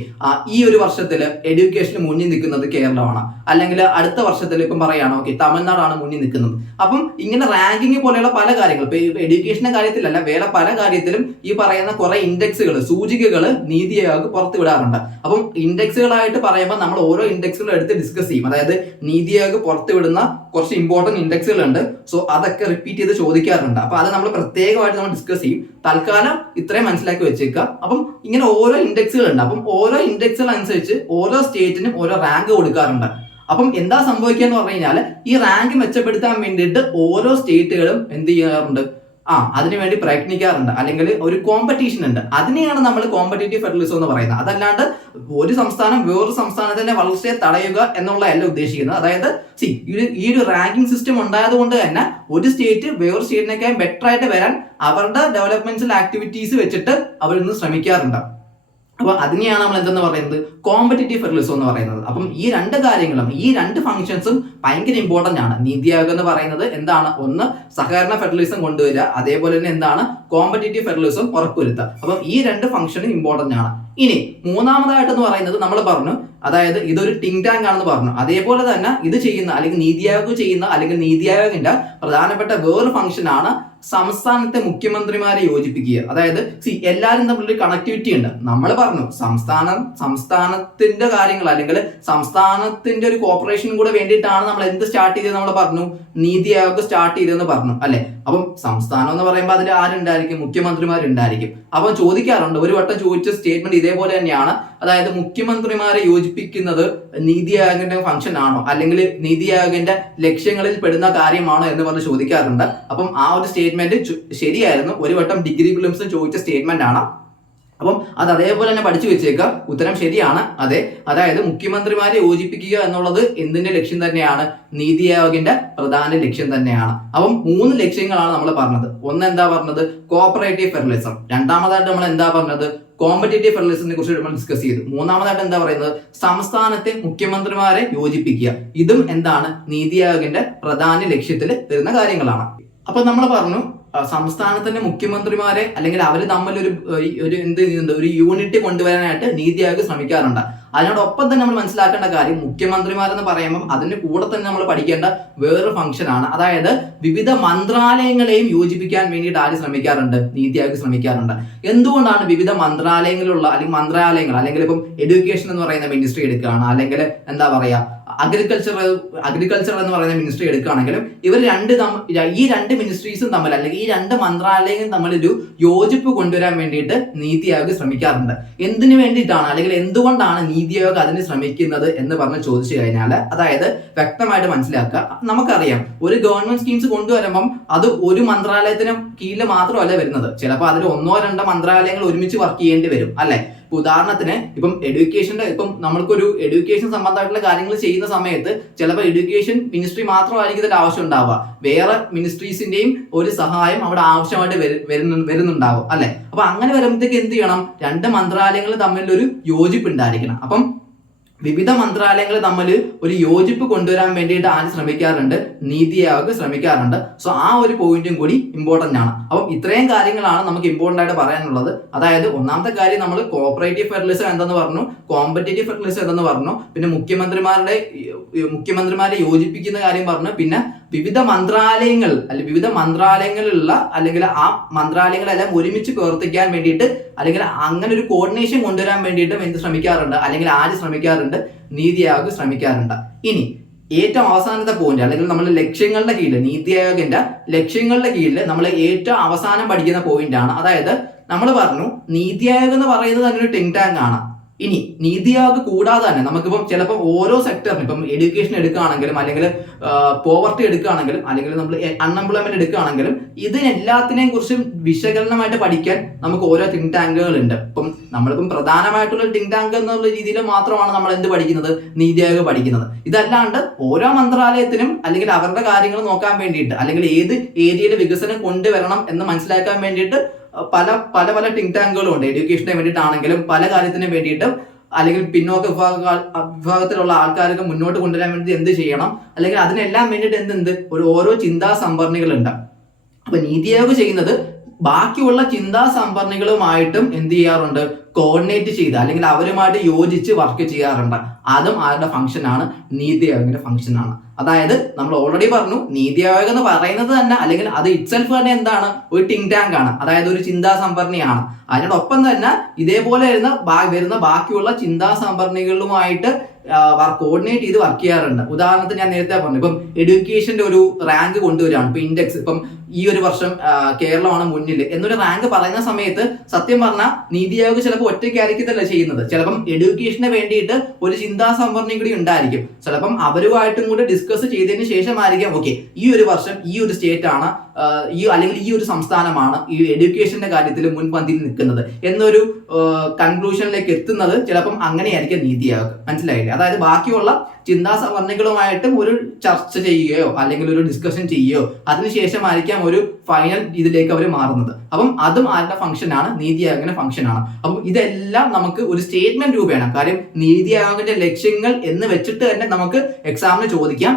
ഈ ഒരു വർഷത്തിൽ എഡ്യൂക്കേഷന് മുന്നിൽ നിൽക്കുന്നത് കേരളമാണ്, അല്ലെങ്കിൽ അടുത്ത വർഷത്തിൽ ഇപ്പം പറയാണ് ഓക്കെ തമിഴ്നാടാണ് മുന്നിൽ നിൽക്കുന്നത്. അപ്പം ഇങ്ങനെ റാങ്കിങ് പോലെയുള്ള പല കാര്യങ്ങൾ, ഇപ്പൊ എഡ്യൂക്കേഷന്റെ കാര്യത്തിലല്ല, വേറെ പല കാര്യത്തിലും ഈ പറയുന്ന കുറെ ഇൻഡെക്സുകൾ, സൂചികകൾ നീതി ആയോഗ് പുറത്തുവിടാറുണ്ട്. അപ്പം ഇൻഡെക്സുകളായിട്ട് പറയുമ്പോൾ നമ്മൾ ഓരോ ഇൻഡെക്സുകളും എടുത്ത് ഡിസ്കസ് ചെയ്യും. അതായത് നീതി ആയോഗ് പുറത്തുവിടുന്ന കുറച്ച് ഇമ്പോർട്ടന്റ് ഇൻഡെക്സുകളുണ്ട്. സോ അതൊക്കെ റിപ്പീറ്റ് ചെയ്ത് ചോദിക്കാറുണ്ട്. അപ്പൊ അത് നമ്മൾ പ്രത്യേകമായിട്ട് നമ്മൾ ഡിസ്കസ് ചെയ്യും. തൽക്കാലം ഇത്രയും മനസ്സിലാക്കി വെച്ചേക്കുക. അപ്പം ഇങ്ങനെ ഓരോ ഇൻഡെക്സുകൾ ഉണ്ട്. അപ്പം ഓരോ ഇൻഡെക്സുകൾ അനുസരിച്ച് ഓരോ സ്റ്റേറ്റിനും ഓരോ റാങ്ക് കൊടുക്കാറുണ്ട്. അപ്പം എന്താ സംഭവിക്കുക എന്ന് പറഞ്ഞു കഴിഞ്ഞാൽ, ഈ റാങ്ക് മെച്ചപ്പെടുത്താൻ വേണ്ടിയിട്ട് ഓരോ സ്റ്റേറ്റുകളും എന്ത് ചെയ്യാറുണ്ട്? അതിനുവേണ്ടി പ്രയത്നിക്കാറുണ്ട്, അല്ലെങ്കിൽ ഒരു കോമ്പറ്റീഷൻ ഉണ്ട്. അതിനെയാണ് നമ്മൾ കോമ്പറ്റീറ്റീവ് ഫെഡറലിസം എന്ന് പറയുന്നത്. അതല്ലാണ്ട് ഒരു സംസ്ഥാനം വേറൊരു സംസ്ഥാനത്തിന്റെ വളർച്ചയെ തടയുക എന്നുള്ളതല്ല ഉദ്ദേശിക്കുന്നത്. അതായത് ഈ ഒരു റാങ്കിങ് സിസ്റ്റം ഉണ്ടായത് കൊണ്ട് തന്നെ ഒരു സ്റ്റേറ്റ് വേറൊരു സ്റ്റേറ്റിനേക്കാൾ ബെറ്റർ ആയിട്ട് വരാൻ അവരുടെ ഡെവലപ്മെന്റൽ ആക്ടിവിറ്റീസ് വെച്ചിട്ട് അവരിന്ന് ശ്രമിക്കാറുണ്ട്. അപ്പൊ അതിനെയാണ് നമ്മൾ എന്തെന്ന് പറയുന്നത്? കോമ്പറ്റീറ്റീവ് ഫെഡറലിസം എന്ന് പറയുന്നത്. അപ്പം ഈ രണ്ട് കാര്യങ്ങളും, ഈ രണ്ട് ഫംഗ്ഷൻസും ഭയങ്കര ഇമ്പോർട്ടന്റ് ആണ്. നീതി ആയോഗ് എന്ന് പറയുന്നത് എന്താണ്? ഒന്ന് സഹകരണ ഫെഡറലിസം കൊണ്ടുവരിക, അതേപോലെ തന്നെ എന്താണ്? കോമ്പറ്റീറ്റീവ് ഫെഡറലിസം ഉറപ്പുവരുത്തുക. അപ്പം ഈ രണ്ട് ഫംഗ്ഷനും ഇമ്പോർട്ടന്റ് ആണ്. ഇനി മൂന്നാമതായിട്ടെന്ന് പറയുന്നത് നമ്മൾ പറഞ്ഞു, അതായത് ഇതൊരു തിങ്ക് ടാങ്ക് ആണെന്ന് പറഞ്ഞു. അതേപോലെ തന്നെ ഇത് ചെയ്യുന്ന, അല്ലെങ്കിൽ നീതി ആയോഗ് ചെയ്യുന്ന, അല്ലെങ്കിൽ നീതി ആയോഗിന്റെ പ്രധാനപ്പെട്ട വേറൊരു ഫംഗ്ഷൻ ആണ് സംസ്ഥാനത്തെ മുഖ്യമന്ത്രിമാരെ യോജിപ്പിക്കുക. അതായത് എല്ലാവരും തമ്മിലൊരു കണക്ടിവിറ്റി ഉണ്ട്. നമ്മൾ പറഞ്ഞു സംസ്ഥാനത്തിന്റെ കാര്യങ്ങൾ അല്ലെങ്കിൽ സംസ്ഥാനത്തിന്റെ ഒരു കോർപ്പറേഷൻ കൂടെ വേണ്ടിയിട്ടാണ് നമ്മൾ എന്ത് സ്റ്റാർട്ട് ചെയ്തത്, നമ്മൾ പറഞ്ഞു നീതി ആയോഗ് സ്റ്റാർട്ട് ചെയ്തെന്ന് പറഞ്ഞു അല്ലെ. അപ്പം സംസ്ഥാനം എന്ന് പറയുമ്പോൾ അതിൽ ആരുണ്ടായിരിക്കും? മുഖ്യമന്ത്രിമാരുണ്ടായിരിക്കും. അപ്പം ചോദിക്കാറുണ്ട്, ഒരു വട്ടം ചോദിച്ച സ്റ്റേറ്റ്മെന്റ് ഇതേപോലെ തന്നെയാണ്. അതായത് മുഖ്യമന്ത്രിമാരെ യോജിപ്പിക്കുന്നത് നീതി ആയോഗിന്റെ ഫംഗ്ഷൻ ആണോ, അല്ലെങ്കിൽ നീതി ആയോഗിന്റെ ലക്ഷ്യങ്ങളിൽ പെടുന്ന കാര്യമാണോ എന്ന് പറഞ്ഞ് ചോദിക്കാറുണ്ട്. അപ്പം ആ ഒരു സ്റ്റേറ്റ്മെന്റ് ശരിയായിരുന്നു. ഒരു വട്ടം ഡിഗ്രി പ്രിലിംസിൽ ചോദിച്ച സ്റ്റേറ്റ്മെന്റ് ആണ്. അപ്പം അത് അതേപോലെ തന്നെ പഠിച്ചു വെച്ചേക്കുക. ഉത്തരം ശരിയാണ്, അതെ. അതായത് മുഖ്യമന്ത്രിമാരെ യോജിപ്പിക്കുക എന്നുള്ളത് എന്തിന്റെ ലക്ഷ്യം തന്നെയാണ്? നീതി ആയോഗിന്റെ പ്രധാന ലക്ഷ്യം തന്നെയാണ്. അപ്പം 3 ലക്ഷ്യങ്ങളാണ് നമ്മൾ പറഞ്ഞത്. ഒന്ന് എന്താ പറഞ്ഞത്? Cooperative federalism. രണ്ടാമതായിട്ട് നമ്മൾ എന്താ പറഞ്ഞത്? കോമ്പറ്റേറ്റീവ് ഫെഡറലിസത്തിനെ കുറിച്ച് നമ്മൾ ഡിസ്കസ് ചെയ്തു. മൂന്നാമതായിട്ട് എന്താ പറയുന്നത്? സംസ്ഥാനത്തെ മുഖ്യമന്ത്രിമാരെ യോജിപ്പിക്കുക. ഇതും എന്താണ്? നീതി ആയോഗിന്റെ പ്രധാന ലക്ഷ്യത്തിൽ വരുന്ന കാര്യങ്ങളാണ്. അപ്പൊ നമ്മൾ പറഞ്ഞു സംസ്ഥാനത്തിന്റെ മുഖ്യമന്ത്രിമാരെ അല്ലെങ്കിൽ അവർ തമ്മിൽ ഒരു എന്ത് ചെയ്യുന്നുണ്ട്? ഒരു യൂണിറ്റ് കൊണ്ടുവരാനായിട്ട് നീതി ആയോഗ് ശ്രമിക്കാറുണ്ട്. അതിനോടൊപ്പം തന്നെ നമ്മൾ മനസ്സിലാക്കേണ്ട കാര്യം, മുഖ്യമന്ത്രിമാരെന്ന് പറയുമ്പോൾ അതിന്റെ കൂടെ തന്നെ നമ്മൾ പഠിക്കേണ്ട വേറൊരു ഫംഗ്ഷൻ ആണ്. അതായത് വിവിധ മന്ത്രാലയങ്ങളെയും യോജിപ്പിക്കാൻ വേണ്ടിയിട്ട് ആര് ശ്രമിക്കാറുണ്ട്? നീതി ആയോഗ് ശ്രമിക്കാറുണ്ട്. എന്തുകൊണ്ടാണ് വിവിധ മന്ത്രാലയങ്ങളുള്ള അല്ലെങ്കിൽ ഇപ്പം എഡ്യൂക്കേഷൻ എന്ന് പറയുന്ന മിനിസ്ട്രി എടുക്കുകയാണ്, അല്ലെങ്കിൽ എന്താ പറയാ അഗ്രികൾച്ചർ എന്ന് പറയുന്ന മിനിസ്ട്രി എടുക്കുകയാണെങ്കിലും ഈ രണ്ട് മിനിസ്ട്രീസും തമ്മിൽ അല്ലെങ്കിൽ ഈ 2 മന്ത്രാലയങ്ങളും തമ്മിൽ ഒരു യോജിപ്പ് കൊണ്ടുവരാൻ വേണ്ടിയിട്ട് നീതി ആയോഗ് ശ്രമിക്കാറുണ്ട്. എന്തിനു വേണ്ടിയിട്ടാണ് അല്ലെങ്കിൽ എന്തുകൊണ്ടാണ് നീതി ആയോഗ് അതിന് ശ്രമിക്കുന്നത് എന്ന് പറഞ്ഞ് ചോദിച്ചു കഴിഞ്ഞാൽ, അതായത് വ്യക്തമായിട്ട് മനസ്സിലാക്കുക. നമുക്കറിയാം, ഒരു ഗവൺമെന്റ് സ്കീംസ് കൊണ്ടുവരുമ്പം അത് ഒരു മന്ത്രാലയത്തിന് കീഴിൽ മാത്രമല്ല വരുന്നത്. ചിലപ്പോൾ അതിൽ 1-2 മന്ത്രാലയങ്ങൾ ഒരുമിച്ച് വർക്ക് ചെയ്യേണ്ടി വരും അല്ലെ. ഉദാഹരണത്തിന് ഇപ്പം നമ്മൾക്കൊരു എഡ്യൂക്കേഷൻ സംബന്ധമായിട്ടുള്ള കാര്യങ്ങൾ ചെയ്യുന്ന സമയത്ത് ചിലപ്പോൾ എഡ്യൂക്കേഷൻ മിനിസ്ട്രി മാത്രമായിരിക്കും ഇതിന്റെ ആവശ്യം ഉണ്ടാവുക. വേറെ മിനിസ്ട്രീസിന്റെയും ഒരു സഹായം അവിടെ ആവശ്യമായിട്ട് വരുന്നുണ്ടാവും അല്ലെ. അപ്പൊ അങ്ങനെ വരുമ്പോഴത്തേക്ക് എന്ത് ചെയ്യണം? 2 മന്ത്രാലയങ്ങൾ തമ്മിലൊരു യോജിപ്പ് ഉണ്ടായിരിക്കണം. അപ്പം വിവിധ മന്ത്രാലയങ്ങൾ തമ്മിൽ ഒരു യോജിപ്പ് കൊണ്ടുവരാൻ വേണ്ടിയിട്ട് ആര് ശ്രമിക്കാറുണ്ട്? നീതി ആയോഗ് ശ്രമിക്കാറുണ്ട്. സോ ആ ഒരു പോയിന്റും കൂടി ഇമ്പോർട്ടന്റ് ആണ്. അപ്പം ഇത്രയും കാര്യങ്ങളാണ് നമുക്ക് ഇമ്പോർട്ടന്റ് ആയിട്ട് പറയാനുള്ളത്. അതായത് ഒന്നാമത്തെ കാര്യം നമ്മൾ കോഓപ്പറേറ്റീവ് ഫെഡറലിസം എന്തെന്ന് പറഞ്ഞു, കോമ്പറ്റേറ്റീവ് ഫെഡറലിസം എന്തെന്ന് പറഞ്ഞു, പിന്നെ മുഖ്യമന്ത്രിമാരെ യോജിപ്പിക്കുന്ന കാര്യം പറഞ്ഞു, പിന്നെ വിവിധ മന്ത്രാലയങ്ങളിലുള്ള അല്ലെങ്കിൽ ആ മന്ത്രാലയങ്ങളെല്ലാം ഒരുമിച്ച് പ്രവർത്തിക്കാൻ വേണ്ടിയിട്ട് അല്ലെങ്കിൽ അങ്ങനെ ഒരു കോർഡിനേഷൻ കൊണ്ടുവരാൻ വേണ്ടിയിട്ടും എന്ത് ശ്രമിക്കാറുണ്ട്? അല്ലെങ്കിൽ ആര് ശ്രമിക്കാറുണ്ട്? നീതി ആയോഗ് ശ്രമിക്കാറുണ്ട്. ഇനി ഏറ്റവും അവസാനത്തെ പോയിന്റ് അല്ലെങ്കിൽ നമ്മൾ ലക്ഷ്യങ്ങളുടെ കീഴിൽ, നീതി ആയോഗിന്റെ ലക്ഷ്യങ്ങളുടെ കീഴിൽ നമ്മൾ ഏറ്റവും അവസാനം പഠിക്കുന്ന പോയിന്റ് ആണ്. അതായത് നമ്മൾ പറഞ്ഞു നീതി ആയോഗ് എന്ന് പറയുന്നത് അങ്ങനെ ഒരു തിങ്ക് ടാങ്ക് ആണ്. ഇനി നീതി ആയോഗ് കൂടാതെ തന്നെ നമുക്കിപ്പം ചിലപ്പോൾ ഓരോ സെക്ടറിനും, ഇപ്പം എഡ്യൂക്കേഷൻ എടുക്കുകയാണെങ്കിലും അല്ലെങ്കിൽ പോവർട്ടി എടുക്കുകയാണെങ്കിലും അല്ലെങ്കിൽ നമ്മൾ അൺഎംപ്ലോയ്മെന്റ് എടുക്കുകയാണെങ്കിലും ഇതിനെല്ലാത്തിനെയും കുറിച്ചും വിശകലനമായിട്ട് പഠിക്കാൻ നമുക്ക് ഓരോ തിങ്ക് ടാങ്കുകൾ ഉണ്ട്. ഇപ്പം നമ്മളിപ്പം പ്രധാനമായിട്ടുള്ള തിങ്ക് ടാങ്ക് എന്നുള്ള രീതിയിൽ മാത്രമാണ് നമ്മൾ എന്ത് പഠിക്കുന്നത്? നീതി ആയോഗ് പഠിക്കുന്നത്. ഇതല്ലാണ്ട് ഓരോ മന്ത്രാലയത്തിനും അല്ലെങ്കിൽ അവരുടെ കാര്യങ്ങൾ നോക്കാൻ വേണ്ടിയിട്ട് അല്ലെങ്കിൽ ഏത് ഏരിയയിൽ വികസനം കൊണ്ടുവരണം എന്ന് മനസ്സിലാക്കാൻ വേണ്ടിയിട്ട് പല തിങ്ക് ടാങ്കുകളും ഉണ്ട്. എഡ്യൂക്കേഷന് വേണ്ടിയിട്ടാണെങ്കിലും പല കാര്യത്തിനും വേണ്ടിയിട്ട് അല്ലെങ്കിൽ പിന്നോക്ക വിഭാഗത്തിലുള്ള ആൾക്കാർക്ക് മുന്നോട്ട് കൊണ്ടുവരാൻ വേണ്ടി എന്ത് ചെയ്യണം, അല്ലെങ്കിൽ അതിനെല്ലാം വേണ്ടിയിട്ട് ഓരോ ചിന്താ സംഭരണികളുണ്ട്. അപ്പൊ നീതി ആയോഗ് ചെയ്യുന്നത് ബാക്കിയുള്ള ചിന്താ സംഭരണികളുമായിട്ടും എന്ത് ചെയ്യാറുണ്ട്? കോർഡിനേറ്റ് ചെയ്ത് അല്ലെങ്കിൽ അവരുമായിട്ട് യോജിച്ച് വർക്ക് ചെയ്യാറുണ്ട്. അതും ആരുടെ ഫംഗ്ഷൻ ആണ്? നീതി ആയോഗിന്റെ ഫംഗ്ഷൻ ആണ്. അതായത് നമ്മൾ ഓൾറെഡി പറഞ്ഞു, നീതി ആയോഗ് എന്ന് പറയുന്നത് തന്നെ അല്ലെങ്കിൽ അത് ഇറ്റ്സെൽഫ് തന്നെ എന്താണ്? ഒരു തിങ്ക് ടാങ്ക് ആണ്. അതായത് ഒരു ചിന്താ സംഭരണിയാണ്. അതിനോടൊപ്പം തന്നെ ഇതേപോലെ വരുന്ന ബാക്കിയുള്ള ചിന്താ സംഭരണികളുമായിട്ട് കോർഡിനേറ്റ് ചെയ്ത് വർക്ക് ചെയ്യാറുണ്ട്. ഉദാഹരണത്തിന് ഞാൻ നേരത്തെ പറഞ്ഞു, ഇപ്പം എഡ്യൂക്കേഷന്റെ ഒരു റാങ്ക് കൊണ്ടുവരികയാണ്. ഇപ്പൊ ഇൻഡെക്സ്, ഇപ്പം ഈ ഒരു വർഷം കേരളമാണ് മുന്നിൽ എന്നൊരു റാങ്ക് പറയുന്ന സമയത്ത് സത്യം പറഞ്ഞാൽ നീതി ആയോഗ് ചിലപ്പോൾ ഒറ്റയ്ക്കായിരിക്കത്തല്ല ചെയ്യുന്നത്. ചിലപ്പം എഡ്യൂക്കേഷന് വേണ്ടിയിട്ട് ഒരു ചിന്താ സംഭരണി കൂടി ഉണ്ടായിരിക്കും. ചിലപ്പം അവരുമായിട്ടും കൂടെ ഡിസ്കസ് ചെയ്തതിന് ശേഷമായിരിക്കാം ഓക്കെ ഈ ഒരു വർഷം ഈ ഒരു സ്റ്റേറ്റ് ആണ് അല്ലെങ്കിൽ ഈ ഒരു സംസ്ഥാനമാണ് ഈ എഡ്യൂക്കേഷന്റെ കാര്യത്തിൽ മുൻപന്തിയിൽ നിൽക്കുന്നത് എന്നൊരു കൺക്ലൂഷനിലേക്ക് എത്തുന്നത് ചിലപ്പം അങ്ങനെയായിരിക്കും നീതി ആയോഗ്. മനസ്സിലായില്ലേ? അതായത് ബാക്കിയുള്ള ചിന്താ സംഭരണികളുമായിട്ടും ഒരു ചർച്ച ചെയ്യുകയോ അല്ലെങ്കിൽ ഒരു ഡിസ്കഷൻ ചെയ്യുകയോ അതിനുശേഷമായിരിക്കാം ഒരു ഫൈനൽ ഇതിലേക്ക് അവർ മാറുന്നത്. അപ്പം അതും ആരുടെ ഫംഗ്ഷൻ ആണ്? നീതി ആയോഗിന്റെ ഫംഗ്ഷൻ ആണ്. അപ്പം ഇതെല്ലാം നമുക്ക് ഒരു സ്റ്റേറ്റ്മെന്റ് രൂപേണ, കാര്യം നീതി ആയോഗിന്റെ ലക്ഷ്യങ്ങൾ എന്ന് വെച്ചിട്ട് തന്നെ നമുക്ക് എക്സാമിന് ചോദിക്കാം.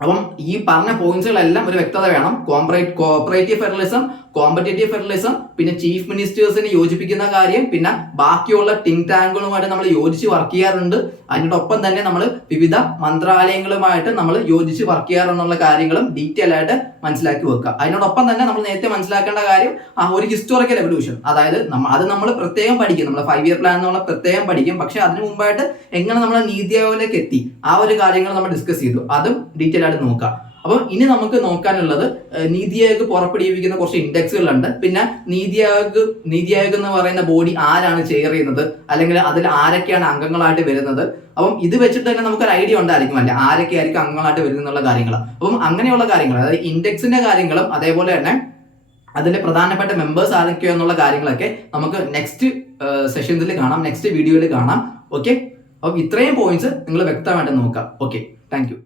അപ്പം ഈ പറഞ്ഞ പോയിന്റ്സുകളെല്ലാം ഒരു വ്യക്തത വേണം. കോഓപ്പറേറ്റീവ് ഫെഡറലിസം, കോമ്പറ്റേറ്റീവ് ഫെഡറലിസം, പിന്നെ ചീഫ് മിനിസ്റ്റേഴ്സിനെ യോജിപ്പിക്കുന്ന കാര്യം, പിന്നെ ബാക്കിയുള്ള തിങ്ക് ടാങ്കുകളുമായിട്ട് നമ്മൾ യോജിച്ച് വർക്ക് ചെയ്യാറുണ്ട്. അതിനോടൊപ്പം തന്നെ നമ്മൾ വിവിധ മന്ത്രാലയങ്ങളുമായിട്ട് നമ്മൾ യോജിച്ച് വർക്ക് ചെയ്യാറുള്ള കാര്യങ്ങളും ഡീറ്റെയിൽ ആയിട്ട് മനസ്സിലാക്കി വെക്കുക. അതിനോടൊപ്പം തന്നെ നമ്മൾ നേരത്തെ മനസ്സിലാക്കേണ്ട കാര്യം ഒരു ഹിസ്റ്റോറിക്കൽ എവല്യൂഷൻ, അതായത് അത് നമ്മൾ പ്രത്യേകം പഠിക്കും, നമ്മൾ 5 ഇയർ പ്ലാൻ എന്നുള്ള പ്രത്യേകം പഠിക്കും. പക്ഷെ അതിന് മുമ്പായിട്ട് എങ്ങനെ നമ്മൾ നീതി ആയോഗിലേക്ക് എത്തി ആ ഒരു കാര്യങ്ങൾ നമ്മൾ ഡിസ്കസ് ചെയ്തു, അതും ഡീറ്റെയിൽ ആയിട്ട് നോക്കാം. അപ്പം ഇനി നമുക്ക് നോക്കാനുള്ളത് നീതി ആയോഗ് പുറപ്പെടുവിക്കുന്ന കുറച്ച് ഇൻഡെക്സുകളുണ്ട്. പിന്നെ നീതി ആയോഗ് എന്ന് പറയുന്ന ബോഡി ആരാണ് ചെയർ ചെയ്യുന്നത്, അല്ലെങ്കിൽ അതിൽ ആരൊക്കെയാണ് അംഗങ്ങളായിട്ട് വരുന്നത്. അപ്പം ഇത് വെച്ചിട്ട് തന്നെ നമുക്കൊരു ഐഡിയ ഉണ്ടായിരിക്കും അല്ലെ ആരൊക്കെ ആയിരിക്കും അംഗങ്ങളായിട്ട് വരുന്നുള്ള കാര്യങ്ങൾ. അപ്പം അങ്ങനെയുള്ള കാര്യങ്ങൾ, അതായത് ഇൻഡെക്സിന്റെ കാര്യങ്ങളും അതേപോലെ തന്നെ അതിന്റെ പ്രധാനപ്പെട്ട മെമ്പേഴ്സ് ആരൊക്കെയോ എന്നുള്ള കാര്യങ്ങളൊക്കെ നമുക്ക് നെക്സ്റ്റ് സെഷൻസിൽ കാണാം, നെക്സ്റ്റ് വീഡിയോയിൽ കാണാം. ഓക്കെ, അപ്പം ഇത്രയും പോയിന്റ്സ് നിങ്ങൾ വ്യക്തമായിട്ട് നോക്കാം. Okay, thank you.